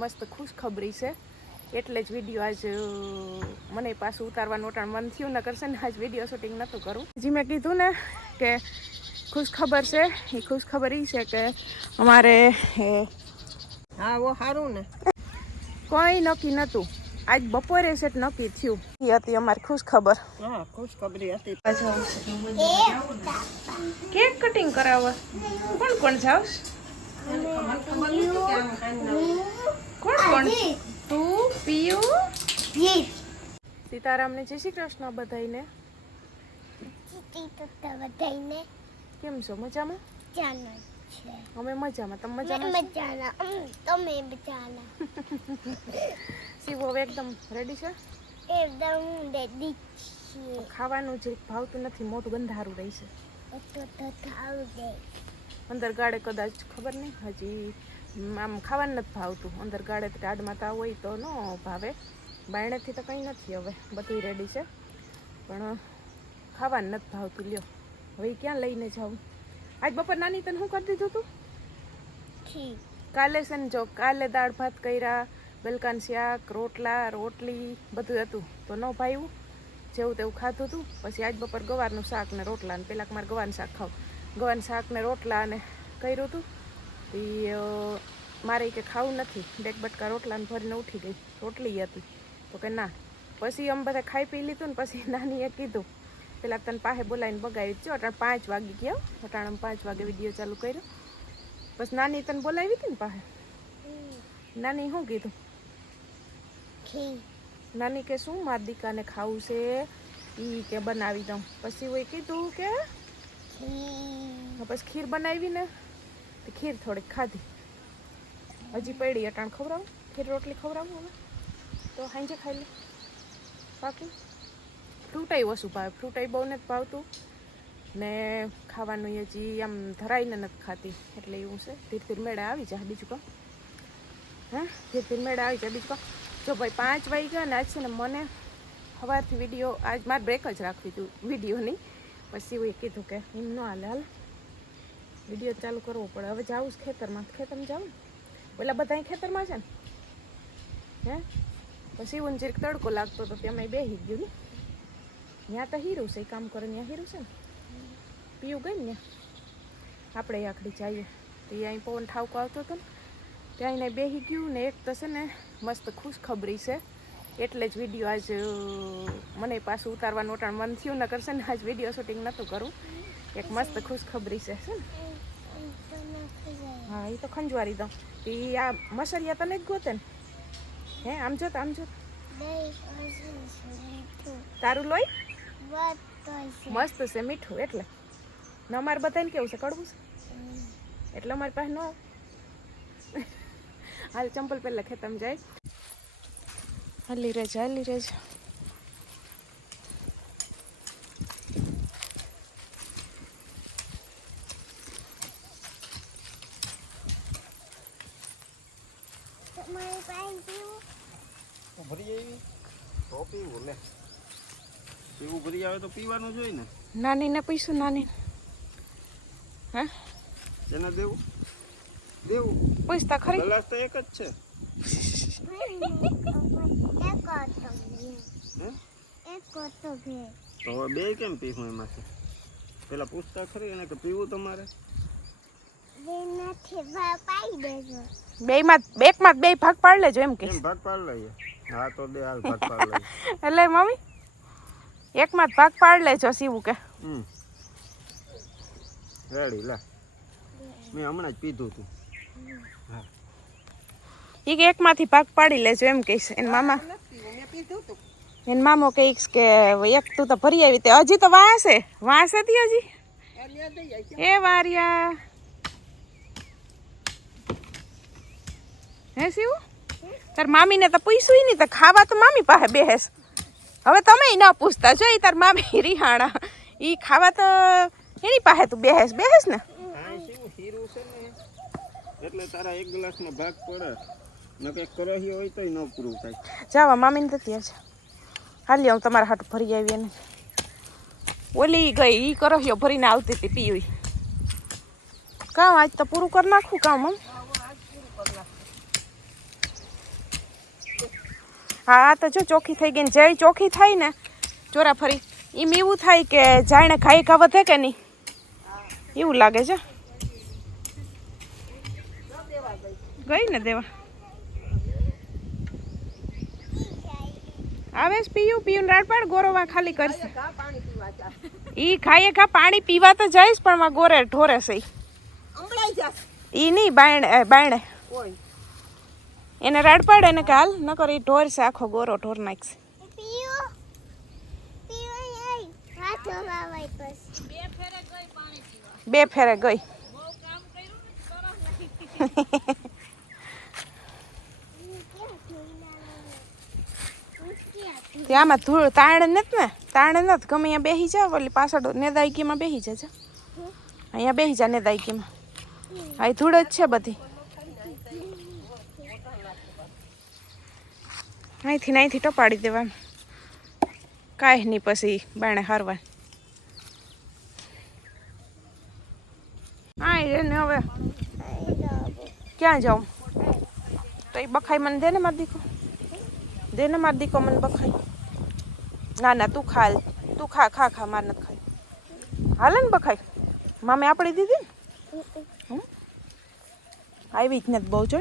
મસ્ત ખુશખબરી છે એટલે જ વિડીયો આજ મને પાછું ઉતારવાનું મન થયું ન કરશે ને આજ વિડીયો શૂટિંગ નહોતું કરું. જી મેં કીધું ને કે ખુશખબર છે એ ખુશખબર એ છે કે અમારે હા વો સારું ને કોઈ નક્કી નહોતું. આજ બપોરે છે નક્કી થયું એ હતી અમારી ખુશખબર. હા ખુશખબરી હતી. કેક કટિંગ કરાવવા કોણ કોણ જાવશ? કોણ કોણ? તું, પિયુ, સીતારામને જય શ્રી કૃષ્ણ બધાઈને. કેમ છો? મજામાં? અમે મજામાં. તમે મજામાં? શિવો હવે એકદમ રેડી છે? એકદમ રેડી છે. ખાવાનું જે ભાવતું નથી, મોઢું ગંધારું રહી છે. તો અંદર ગાળે કદાચ ખબર નહીં, હજી આમ ખાવાનું નથી ભાવતું. અંદર ગાળે ટાઢમાં તાવ હોય તો ન ભાવે. બાયણેથી તો કંઈ નથી, હવે બધું રેડી છે, પણ ખાવાનું નથી ભાવતું. લ્યો હવે ક્યાં લઈને જાઉં? આજ બપોર નાની તને શું કરી દીધું તું? કાલે છે ને જો, કાલે દાળ ભાત કર્યા, ગલકાન શાક, રોટલા, રોટલી બધું હતું તો ન ભાવ્યું. જેવું તેવું ખાધું હતું. પછી આજ બપોર ગવારનું શાક ને રોટલા ને પેલા મારે ગવાનું શાક ખાવ, ગવાનું શાક ને રોટલા ને કર્યું હતું. એ મારે કે ખાવું નથી, બે બટકા રોટલા ને ભરીને ઉઠી ગઈ. રોટલી હતી તો કે ના. પછી અમે બધા ખાઈ પી લીધું ને પછી નાનીએ કીધું પેલા તને પાસે બોલાવીને બગાવી જો. અટાણે 5 વાગી ગયા. અટાણે 5 વાગે વિડીયો ચાલુ કર્યો. પછી નાની તને બોલાવી હતી ને પાસે. નાની શું કીધું? નાની કે શું માર દીકાને ખાવું છે ઈ કે બનાવી દઉં. પછી એ કીધું કે પછી ખીર બનાવી ને તો ખીર થોડીક ખાધી. હજી પડી અટાણ ખવડાવું, ખીર રોટલી ખવડાવું હવે તો સાંજે ખાઈ લે. બાકી ફ્રૂટાઈ ઓછું ભાવે, ફ્રૂટાઈ બહુ નથી ભાવતું ને ખાવાનું હજી આમ ધરાઈને નથી ખાતી, એટલે એવું છે. ધીરે ધીરે મેળા આવી જાય. બીજું કહો હા, ધીરે ધીરે મેળા આવી જાય. બીજું કહો જો ભાઈ 5 વાગ્યા ને આજ છે ને મને સવારથી વિડીયો આજ મારે બ્રેક જ રાખવી હતું વિડીયોની. પછી એવું કીધું કે એમ ન હાલે, હાલ વિડીયો ચાલુ કરવો પડે. હવે જાઉં જ ખેતરમાં, ખેતરમાં જાઉં ને પેલા બધા ખેતરમાં છે ને પછી એવું જરીક તડકો લાગતો હતો તેમાં બેસી ગયું ને. ત્યાં તો હીરું છે, કામ કરે ત્યાં હીરું છે ને. પીવું ગઈ ને આપણે આખડી જઈએ તો એ અહીં પવન ઠાવકો આવતો હતો ને ત્યાં એને બેસી ગયું ને. એક તો છે ને મસ્ત ખુશખબરી છે એટલે જ વિડીયો આજ મને પાછું ઉતારવાનું મન થયું ન કરશે ને આજ વિડીયો શૂટિંગ નહોતું કરું. એક મસ્ત ખુશખબરી છે ને. હા એ તો ખંજવારી દઉં. એ આ મસરિયા તને જ ગોતે ને હે? આમ જો આમ જો તારું લોહી મસ્ત છે, મીઠું. એટલે ને અમારે બધાને કેવું છે, કડવું છે એટલે અમારી પાસે ન હાલ ચંપલ પહેલા ખેતમ જાય. હાલી રેજ હાલી રેજ. ભરી આવી તો પીવું લે. પીવું ભરી આવે તો પીવાનું જોઈએ ને. નાની ને પૈસું નાની હા એને દેવું દેવું પૂછતા ખરી. ગ્લાસ તો એક જ છે. તો હવે બે કેમ પીવું એમાંથી? પેલા પૂછતા ખરી એને કે પીવું તમારે? બેકમાં બે ભાગ પાડ લેજો એમ કે. ભાગ પાડ લઈએ. હા તો દે હાલ ભાગ પાડ લઈએ. એટલે મમ્મી એકમાં જ ભાગ પાડ લેજો. સીવું કે રેડી લા, મેં હમણાં જ પીધું હતું. હા ઈ કે એકમાંથી ભાગ પાડી લેજો એમ કહીશ. એન મામા એન મામો કહીશ કે એક તું તો ભરી આવી તે હજી તો વાંસ હતી હજી. એ વારિયા હે શિવ તાર મામીને તો પૂછ્યું નહીં તો ખાવા તો મામી પાસે બેહેસ. હવે તમે ના પૂછતા જો તાર મામી રિહાણા ઈ ખાવા તો એની પાસે તું બેહેસ ને. એટલે તારા એક ગ્લાસનો ભાગ પડે ન કે કરહી હોય તોય ન પૂરું થાય. જાવા મામીને નથી છે. હાલી હું તમારા હાટ ભરી આવી એને. ઓલી ગઈ ઈ કરહ્યો ભરીને આવતી હતી પીવી. કામ આજ તો પૂરું કરી નાખું કામ. હા આ તો જો ચોખ્ખી થઈ ગઈ ને જે ચોખ્ખી થાય ને ચોરાફરી એમ એવું થાય કે જાણે ખાઈ ખાવત હે કે નહીં એવું લાગે છે. ગઈ ને દેવા આવે પીયું પીયું રાડ પાડ ગોરોવા ખાલી કરશે ઈ ખાઈએ ખા પાણી પીવા તો જઈશ પણ માં ગોરે ઢોરે છે ઈ નહીં બાયણે એને રાડ પાડે ને કાલ ન કરો ઈ ઢોર છે આખો ગોરો ઢોર નાખશે. પીઓ પીઓ આઈ હાથ વાવાય પછી બે ફેરે ગઈ આમાં ધૂળ તાણે નથી ને તાણે નથી ગમે અહીંયા બેસી જાવ ઓલી પાછળ નેદાયકીમાં બેસી જજો અહીંયા બેસી જા નેદાયકીમાં આ ધૂળ જ છે બધી અહીંથી ટપાડી દેવાનું કાંઈ નહીં પછી બાણે હારવા હા એને હવે ક્યાં જાઉં તો એ બખાઈ મને દે ને મારી દીકો દે ને મારી દીકો મને બખાઈ ના ના તું ખા ખા મારે નથી ખાઈ હાલે ને બખાઈ મામે આપણી દીધી ને આવી જ નથી બહુ જો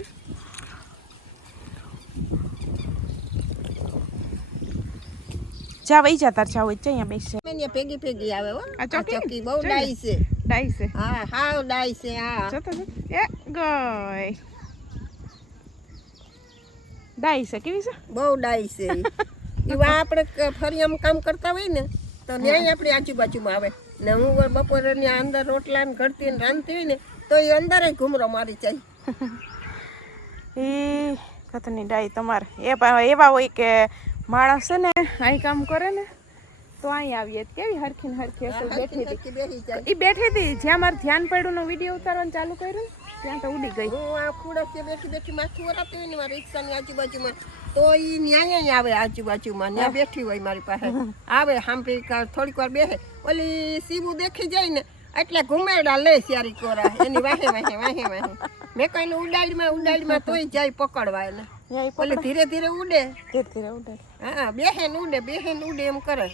જા વઈ જા તાર જાવ છે અહીંયા બેસશે ભેગી આવે હો આ ચોકી બહુ ડાઈ છે હા હાવ ડાઈ છે હા જોતો એ ગઈ ડાઈ છે કેવી છે બહુ ડાઈ છે એવા આપણે ફરી આમ કામ કરતા હોય ને તો ન્યાય આપણી આજુબાજુમાં આવે ને હું બપોરે ત્યાં અંદર રોટલા ને ઘડતી ને રાંધતી હોય ને તો એ અંદર ઘૂમરો મારી જાય એ કથની ડાઈ તમારે એવા હોય કે માણસ છે ને અહીં કામ કરે ને તો અહીં આવીએ કેવી હરખી હરખી અસલ બેઠી હતી એ બેઠી હતી જ્યાં મારે ધ્યાન પડ્યું ને વિડીયો ઉતારવાનું ચાલુ કર્યું ત્યાં તો ઉડી ગઈ. હું આ ખુડે બેઠી માથું વરાતી હોય ને મારી રિક્ષાની આજુબાજુમાં તો એ ન્યાય આવે આજુબાજુમાં ત્યાં બેઠી હોય મારી પાસે આવે સાંભળી થોડીક વાર બેસે ઓલી સીબુ દેખી જાય ને એટલે ઘુમેડા લે સારી કોરા એની વાહે મેં કઈ ઉડાડીમાં તોય જાય પકડવા એને ઓલી ધીરે ધીરે ઉડે હા બેહેન ઉડે એમ કરે.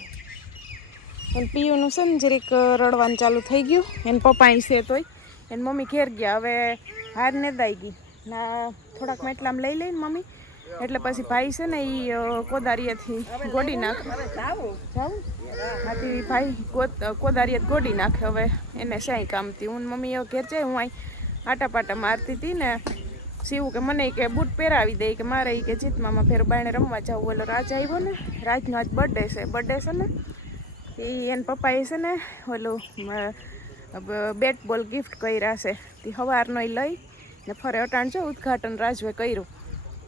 અને પીયુનું છે ને જરીક રડવાનું ચાલુ થઈ ગયું એને પપ્પા અહીં છે તોય એને મમ્મી ઘેર ગયા હવે હાર ને દાઈ ગઈ ના થોડાક માટલામાં લઈ લઈને મમ્મી એટલે પછી ભાઈ છે ને એ કોદારીએથી ગોડી નાખે જાવું આથી ભાઈ કોદારીએ ગોડી નાખે હવે એને શાય કામથી હું મમ્મી ઘેર જાય હું અહીં આટા પાટા મારતી હતી ને શિવું કે મને કે બૂટ પહેરાવી દે કે મારે કે જીતમામાં ફેર બાયણે રમવા જવું ઓલો રાજ આવ્યો ને રાજનો આજ બર્થડે છે ને એ એના પપ્પાએ છે ને ઓલું બેટ બોલ ગિફ્ટ કર્યા છે તે સવારનો લઈ ને ફરે અટાણ છે ઉદઘાટન રાજવે કર્યું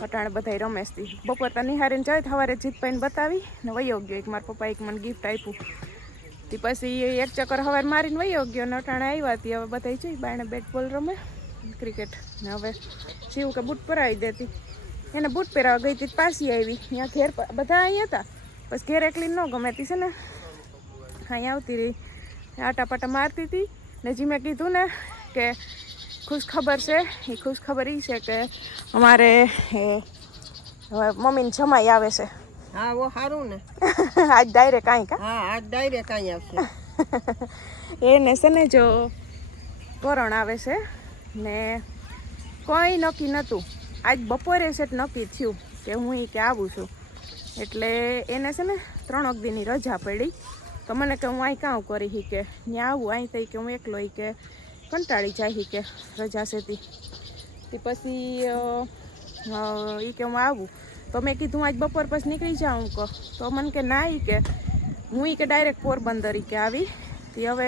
અટાણે બધા રમેશથી બપોર તો નિહારીને જાય સવારે જીતભાઈને બતાવી ને વયો ગયો એક મારા પપ્પાએ મને ગિફ્ટ આપ્યું તે પછી એક ચક્કર સવાર મારીને વયો ગયો ને અટાણે આવ્યા હતી હવે બધા જઈ બાયણે બેટ બોલ રમે ક્રિકેટ ને હવે શિવ કે બૂટ પહેરાવી દેતી એને બૂટ પહેરાવા ગઈ હતી પાછી આવી અહીંયા ઘેર બધા અહીં હતા પછી ઘેર એકલી ન ગમેતી છે ને અહીં આવતી રહી આટા પાટા મારતી હતી ને જે મેં કીધું ને કે ખુશખબર છે એ ખુશખબર એ છે કે અમારે મમ્મીને જમાઈ આવે છે. હા વો સારું ને આજ ડાયરેક્ટ કાંઈ કા હા આજ ડાયરેક્ટ કાંઈ આવશે એને છે ને જો તોરણ આવે છે ને કોઈ નક્કી નહોતું આજ બપોરે છે નક્કી થયું કે હું કે આવું છું એટલે એને છે ને 3 દીની રજા પડી તો મને કે હું અહીં કામ કરી કે ત્યાં આવું અહીં થઈ કે હું એકલો કે કંટાળી જાય કે રજા છે તે પછી એ કે હું આવું તો મેં કીધું આજ બપોર પછી નીકળી જાઉં કહો તો મને કે ના કે હું કે ડાયરેક્ટ પોરબંદર કે આવી તે હવે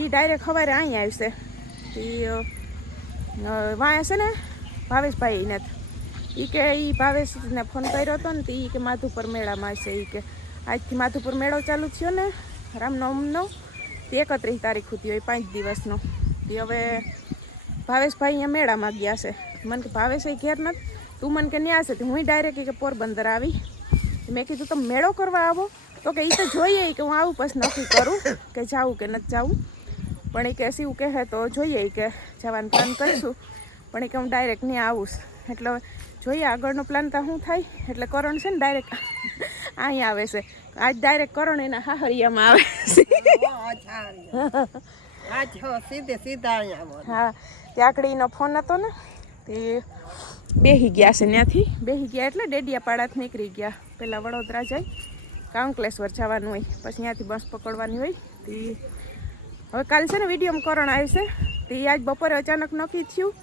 એ ડાયરેક્ટ સવારે અહીં આવશે તે વાંયા છે ને ભાવેશભાઈ નથી એ કે એ ભાવેશને ફોન કર્યો હતો ને તો એ કે માધુપુર મેળામાં છે એ કે આજથી માધુપુર મેળો ચાલુ થયો ને રામનવમીનો તે 31 તારીખ સુધી હોય 5 દિવસનો તે હવે ભાવેશભાઈ અહીંયા મેળામાં ગયા છે મને કે ભાવેશ ઘેર નથી તું મને કે ન્યા છે હું ડાયરેક્ટ કે પોરબંદર આવી મેં કીધું તમે મેળો કરવા આવો તો કે એ તો જોઈએ કે હું આવું પછી નક્કી કરું કે જાવું કે નથી જાવું પણ એ કે શિવ કહે તો જોઈએ કે જવાનું પ્લાન કરીશું પણ એ કે હું ડાયરેક્ટ ત્યાં આવું એટલે જોઈએ આગળનો પ્લાન તો શું થાય. એટલે કરણ છે ને ડાયરેક્ટ અહીંયા આવે છે. આજ ડાયરેક્ટ કરણ એના હાહરિયામાં આવે છે. હા ત્યાંકડીનો ફોન હતો ને તે બેસી ગયા છે ત્યાંથી. બેસી ગયા એટલે ડેડિયાપાડાથી નીકળી ગયા. પહેલાં વડોદરા જાય, કાંકલેશ્વર જવાનું હોય, પછી ત્યાંથી બસ પકડવાની હોય. તે હવે કાલ છે ને વિડીયોમાં કરણ આવશે. તે આજ બપોરે અચાનક નક્કી થયું.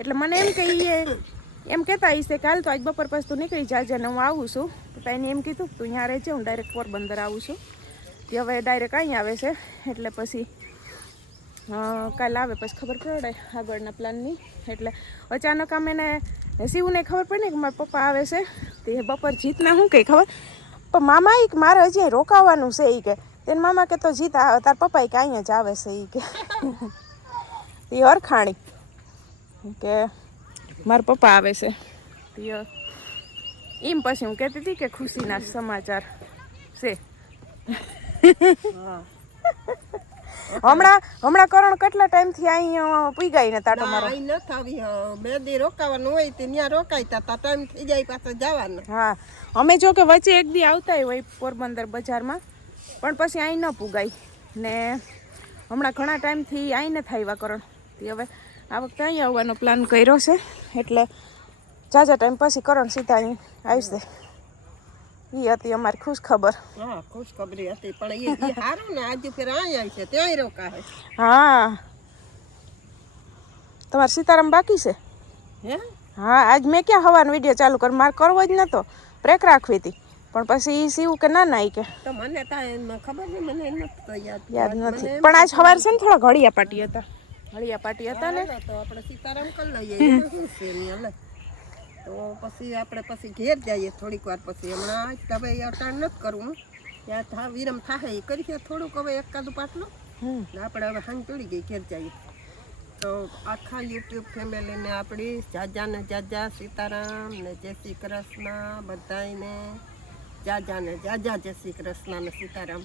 એટલે મને એમ કહીએ એમ કહેતા હશે કે હાલ તો આજ બપોર પછી તું નીકળી જાજે ને હું આવું છું. તો એને એમ કીધું તું અહીંયા રહેજે, હું ડાયરેક્ટ પોરબંદર આવું છું. તે હવે ડાયરેક્ટ અહીં આવે છે. એટલે પછી કાલે આવે પછી ખબર પડે આગળના પ્લાનની. એટલે અચાનક આમ એને શિવને ખબર પડે ને કે મારા પપ્પા આવે છે. તે બપોર જીતના શું કંઈ ખબર પણ મામા એ કે મારે હજી અહીં રોકાવાનું છે. એ કે તેને મામા કે તો જીત તાર પપ્પા કે અહીંયા જ આવે છે. એ કે એ હરખાણી કે મારા પપ્પા આવે છે. એમ પછી હું કહેતી હતી કે ખુશીના સમાચાર છે. હમણાં કરણ કેટલા ટાઈમથી અહીં પૂગાઈ ને તાટો મારો અહીં નથી આવી. 2 દી રોકાવાનું હોય તે ત્યાં રોકાઈતા તા ટાઈમ થઈ જાય પાછા જવાનું. હા અમે જો કે વચ્ચે એક દી આવતા હોય પોરબંદર બજારમાં, પણ પછી અહીં ન પૂગાય ને હમણાં ઘણા ટાઈમથી અહીં નથી આવ્યા કરણ. હવે આ વખતે અહીં આવવાનો પ્લાન કર્યો છે. એટલે જાજા ટાઈમ પછી કરણ સીધા અહીં આવશે. એ હતી અમારી ખુશ ખબર. હા ખુશ ખબરી હતી પણ એ સારું ને આજે ફેર અહીં આવી છે ત્યાંય રોકાય. હા તમારે સીતારામ બાકી છે? હે હા આજ મેં ક્યાં હવાનો વિડીયો ચાલુ કર, મારે કરવો જ નહોતો, બ્રેક રાખવી હતી. પણ પછી શિવ કે ના ના કે તો મને ખબર નહીં, મને નથી તો યાદ નથી. પણ આજ સવારે છે ને થોડા ઘડિયા પાટી હતા. ઘડિયા પાટી હતા ને તો આપણે સીતારામ કરી લઈએ. શું છે લે તો પછી આપણે પછી ઘેર જઈએ થોડીક વાર પછી. હમણાં હવે અટાણ નથી કરવું, ત્યાં વિરમ થાય એ કરીએ થોડુંક. હવે એકાદું પાટલું આપણે હવે હાંગ તોડી ગઈ ઘેર જઈએ. તો આખા યુટ્યુબ ફેમિલીને આપણી જાજા ને જાજા સીતારામ ને જય શ્રી કૃષ્ણ બધાને. જાજા ને જાજા જય શ્રી કૃષ્ણ ને સીતારામ.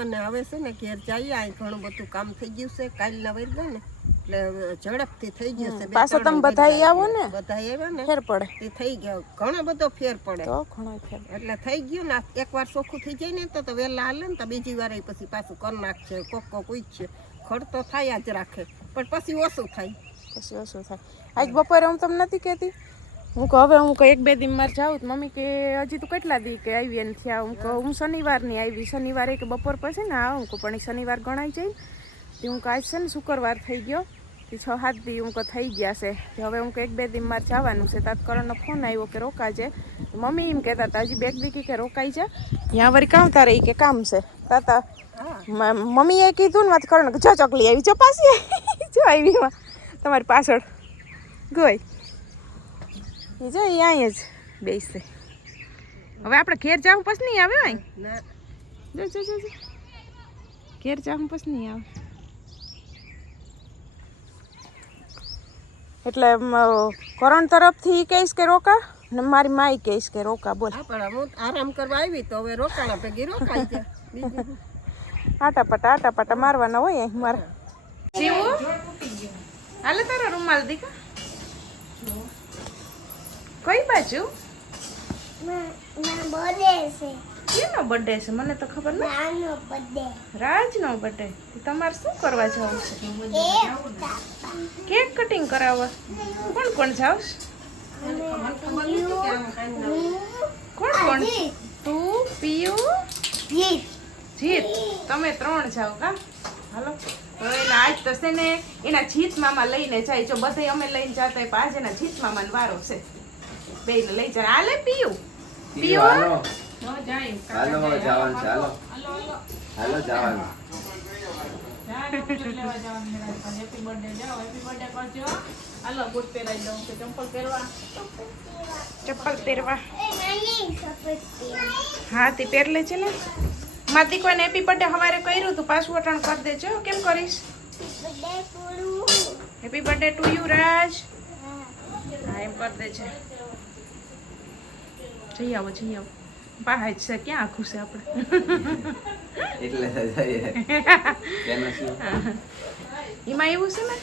અને હવે છે ને ઘેર જઈએ. અહીં ઘણું બધું કામ થઈ ગયું છે કાલના વર્ગા ને, એટલે ઝડપથી થઈ ગયું છે. પાછો તમે બધા આવો ને બધા આવ્યા ને ફેર પડે. એ થઈ ગયો ઘણો બધો ફેર પડે. તો ઘણો ફેર એટલે થઈ ગયું ને. એકવાર ચોખ્ખું થઈ જાય ને તો વહેલા હાલે ને તો બીજી વાર પછી પાછું કરી નાખશે. કોક ઉઈચશે ખડ તો થાય જ રાખે પણ પછી ઓછું થાય. પછી ઓછું થાય. આજ બપોરે હું તમને નથી કહેતી હું કે હવે હું 1-2 દી મારે જાઉં. મમ્મી કે હજી તું કેટલા દી કે આવી એને થયા. હું કહું હું શનિવારની આવી. શનિવારે કે બપોર પછી ને આવું કહું પણ શનિવાર ગણાઈ જાય. તે હું આજ છે ને શુક્રવાર થઈ ગયો. 6-7 દી હું થઈ ગયા છે. હવે હું 1-2 દી મારે જવાનું છે. તાત કરણનો ફોન આવ્યો કે રોકાજે. મમ્મી એમ કહેતા હતા હજી 2 દી કે રોકાઈ જા, ત્યાં વળી કામ તારે કે કામ છે તાતા. મમ્મીએ કીધું ને વાત કરણ જો ચોકલી આવી જો પાછી જો આવી તમારી પાછળ ગઈ એ જો એ અહીંયા જ બેસશે. હવે આપણે ઘેર જાવું પછી નહીં આવે અહીં. જો જો જો ઘેર જાવું પછી નહીં આવે. એટલે કરણ તરફથી કહીશ કે રોકા ને મારી માઈ કહીશ કે રોકા. બોલ પણ હું આરામ કરવા આવી તો હવે રોકાણા ભેગી રોકાઈ જાય. આટા મારવાના હોય અહીં મારે. હાલે તારો રૂમાલ દીકા કઈ બાજુ? કેનો બર્થડે છે મને તો ખબર નથી. રાજનો બર્થડે. તમારે શું કરવા જવું છે? કેક કટિંગ કરાવવા. કોણ કોણ જાવશ? કોણ? તું, પિયુ, જીત. તમે 3 જાવ કા? હાલો તો એના આજ તો છે ને એના જીત મામા લઈને જાય. જો બધે અમે લઈને જતા હોય આજ એના જીત મામાનો વારો છે. બેને લઈ જાય. હાલે પિયુ હાલો જવાનું છે. હાલો જવાનું. ચપ્પલ પહેરવા. હા તે પહેર લે છે ને. મારી દીકરાને હેપી બર્થડે સવારે કર્યું તું, પાછું અટાણ કરી દેજો. કેમ કરીશ? હેપી બર્થડે ટુ યુ રાજ. હા એમ કરી દે છે. જઈ આવો બહાર છે. ક્યાં આખું છે આપણે એટલે એમાં એવું છે ને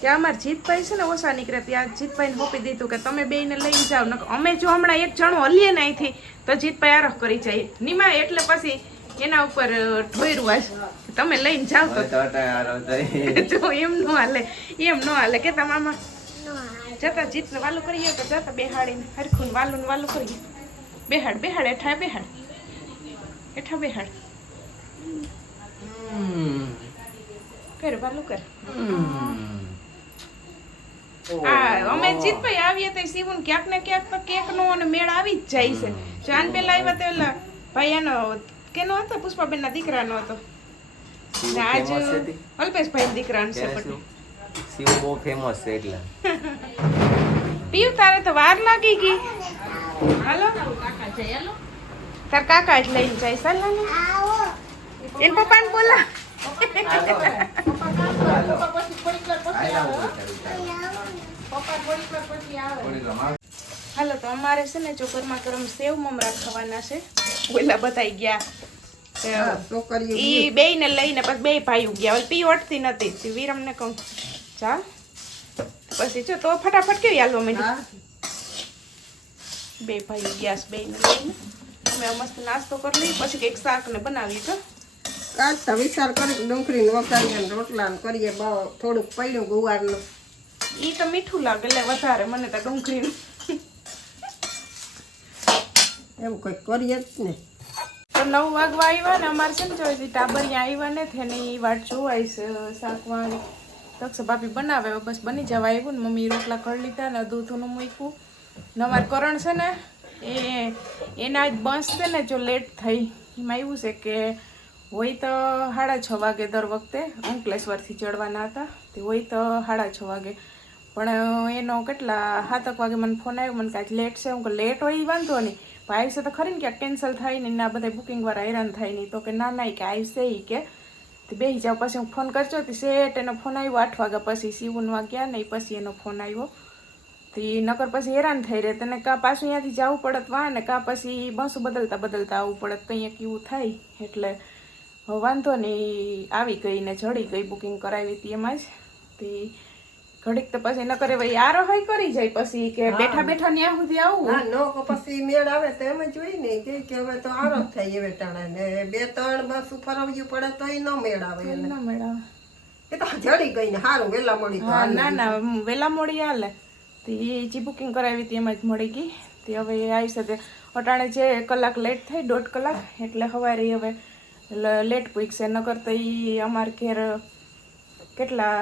કે અમારે જીતભાઈ છે ને ઓછા નીકળે ત્યાં જીતભાઈને હોપી દીધું કે તમે બેયને લઈને જાઓ ને અમે જો હમણાં એક જણો હલીએ ને અહીંથી તો જીતભાઈ આરખ કરી જાય નિમા એટલે પછી એના ઉપર ઢોયરું આજ તમે લઈને જાઓ તો જો એમ ન હાલે કે તમામાં જતા જીતને વાલું કરીએ તો જતા બેહાડીને હરખું વાલું કરીએ બેહાડ એઠા બેહાડ કર વાલું કર અમે જીતભાઈ આવીએ તો શિવન ક્યાંક ને ક્યાંક તો કેક નો અને મેળ આવી જ જાય છે જાન પેલા આવ્યા તો એલા ભાઈ એનો કેનો હતો પુષ્પાબેન ના દીકરાનો હતો ને આજ અલ્પેશભાઈ દીકરાનો છે શિવ બહુ ફેમસ છે એટલે પીવ તારે તો વાર લાગી ગઈ હાલો તાર કાકા જ લઈને જાય સલાહ ને એન પપ્પાને બોલા હાલો તો અમારે છે ને જો ગરમા ગરમ સેવ મમરા ખાવાના છે ઓલા બતાઈ ગયા ઈ બેય ને લઈને પછી બે ભાઈ ગયા ઓલ પી ઓટતી નથી વિરમ ને કહું ચા પછી જો તો ફટાફટ કેવી હાલવા માંડી બે ભાઈ ગયા બે ને લઈને અમે મસ્ત નાસ્તો કરી લઈએ પછી કંઈક શાક ને બનાવીએ તો કાઢતા વિચાર કરી ડુંગળી વઘારીએ રોટલા કરીએ થોડુંક પડ્યું ગુવારનું ઈ તો મીઠું લાગે એટલે વધારે મને તો ડુંગળીનું એવું કંઈક કરીએ જ ને તો 9 વાગવા આવ્યા ને અમારે છે ને જો ટાબરિયા આવ્યા ને તેને એ વાટ જોવાય છે શાકવાળી દક્ષ ભાભી બનાવે બસ બની જવા આવ્યું ને મમ્મી રોટલા કરી લીધા ને દૂધનું મૂક્યું ને અમારે કરણ છે ને એના જ બસ છે ને જો લેટ થઈ એમાં એવું છે કે હોય તો 6:30 વાગે દર વખતે અંકલેશ્વરથી ચડવાના હતા તે હોય તો 6:30 વાગે પણ એનો કેટલા 7 વાગે મને ફોન આવ્યો મને કાંઈક લેટ છે હું કે લેટ હોય એ વાંધો નહીં પણ આવશે તો ખરી ને ક્યાંક કેન્સલ થાય ને ના બધા બુકિંગવાળા હેરાન થાય નહીં તો કે ના કે આવશે એ કે બેસી જાવ પછી હું ફોન કરજો તો સેટ એનો ફોન આવ્યો 8 વાગ્યા પછી સીવનમાં ગયા ને પછી એનો ફોન આવ્યો તો નકર પછી હેરાન થઈ રહે તને કાં પાછું અહીંયાથી જવું પડત વાહ ને કાં પછી બસો બદલતા આવવું પડત તો અહીંયા કેવું થાય એટલે વાંધો નહીં આવી ગઈ ને જડી ગઈ બુકિંગ કરાવી હતી એમાં જ તે ઘડીક તો પછી ન કરે ભાઈ આરો હોય કરી જાય પછી કે બેઠા ત્યાં સુધી આવું હા નો પછી મેળ આવે તો એમ જ હોય ને કે હવે તો આરો થાય એવે ટાણે ને 2-3 બસ ફરવવું પડે તો ન મેળ આવે એને ન મેળા એ તો જડી ગઈ ને સારું વેલા મળી તો ના વેલા મોડી હાલે તે જે બુકિંગ કરાવી હતી એમાં જ મળી ગઈ તે હવે આવી શકે અટાણે જે કલાક લેટ થઈ 1.5 કલાક એટલે સવારે હવે લેટ પૂછશે ન કરતા એ અમારે ઘેર કેટલા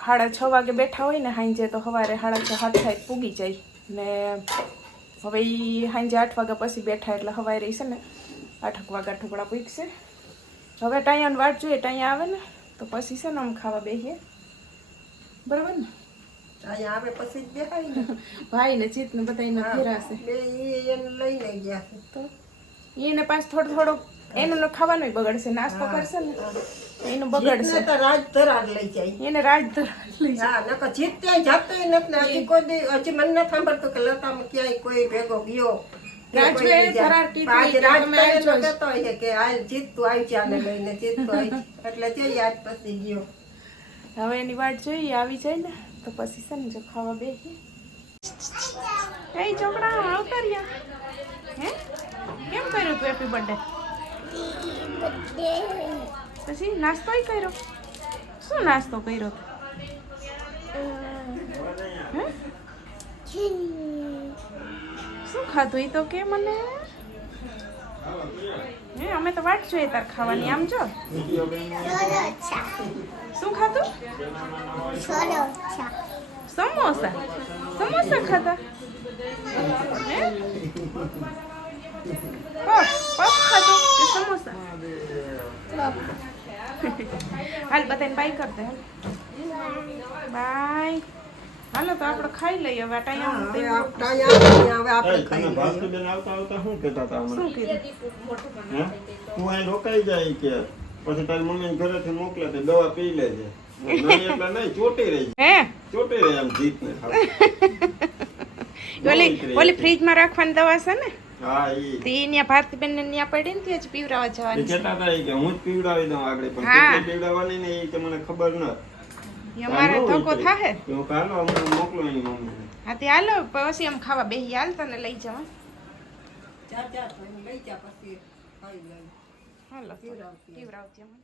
6:30 વાગે બેઠા હોય ને સાંજે તો સવારે 6:30 થાય પૂગી જાય ને હવે એ સાંજે 8 વાગ્યા પછી બેઠા એટલે સવારે છે ને 8 વાગ્યા ઠોકડા પૂછશે હવે ટાઈમ વાટ જોઈએ ટાઈમ આવે ને તો પછી છે ને આમ ખાવા બેસીએ બરાબર ને અહીંયા આવે પછી જ દેખાય ને ભાઈ ને જીત ને બધાને ફેરાશે બે એને લઈને ગયા તો એને પાછ થોડું એનું ખાવાનું બગડશે નાસ્તો કરશે ને એનું બગડશે તો રાજ ધરાડ લઈ જાય એને રાજ ધરાડ લઈ હા નકર જીત ત્યાં જતો નથી ને હજી કોઈ હજી મને ન સાંભળતું કે લતામાં ક્યાંય કોઈ ભેગો ગયો રાજભાઈ ધરાડ કીધું તમે આવજો કહેતો હોય કે આ જીત તું આવી જા ને લઈને જીત તું આવી એટલે તે યાદ પછી ગયો હવે એની વાટ જોઈએ આવી જાય ને તો પછી છે ને જો ખાવા બેસી એ છોકરા આવતા રહ્યા હે કેમ કર્યું તું હેપી બર્થડે પછી નાસ્તોય કર્યો શું નાસ્તો કર્યો શું ખાધું એ તો કે મને હે અમે તો વાટ જોઈએ તાર ખાવાની આમ જો શું ખાધું સમોસા સમોસા ખાધા હે પફ ખાધું કે સમોસા હાલ બધાને બાય કર દે બાય હાલો તો આપણે ખાઈ લઈએ હવે ટાઈમ હવે આપણે ખાઈ ભાસ્કરબેન આવતા શું કહેતા હતા શું કીધું હે તું અહીં રોકાઈ જાય કે પછી તારી મમ્મી ઘરેથી મોકલે તો દવા પી લેજે નહીં એટલે નહીં ચોટી રહી હે ચોટી રહી આમ જીતને ઓલી ફ્રીજમાં રાખવાની દવા છે ને હા ઈ તે ન્યા ભારતીબેન ને ન્યા પડી ને ત્યાં જ પીવરાવા જવાની છે કહેતા હતા કે હું જ પીવડાવી દઉં આગળ પણ હા. કેટલી પીવડાવવાની ને એ કે મને ખબર ન એ અમારે ધક્કો થાહે તો કાલો હમણાં મોકલો એની મમ્મીને. હા તે હાલો પછી એમ ખાવા બેહી હાલ તને લઈ જાવ જા જા તો એને લઈ જા પછી ખાઈ લઈ હાલો પીવરાવતી અમને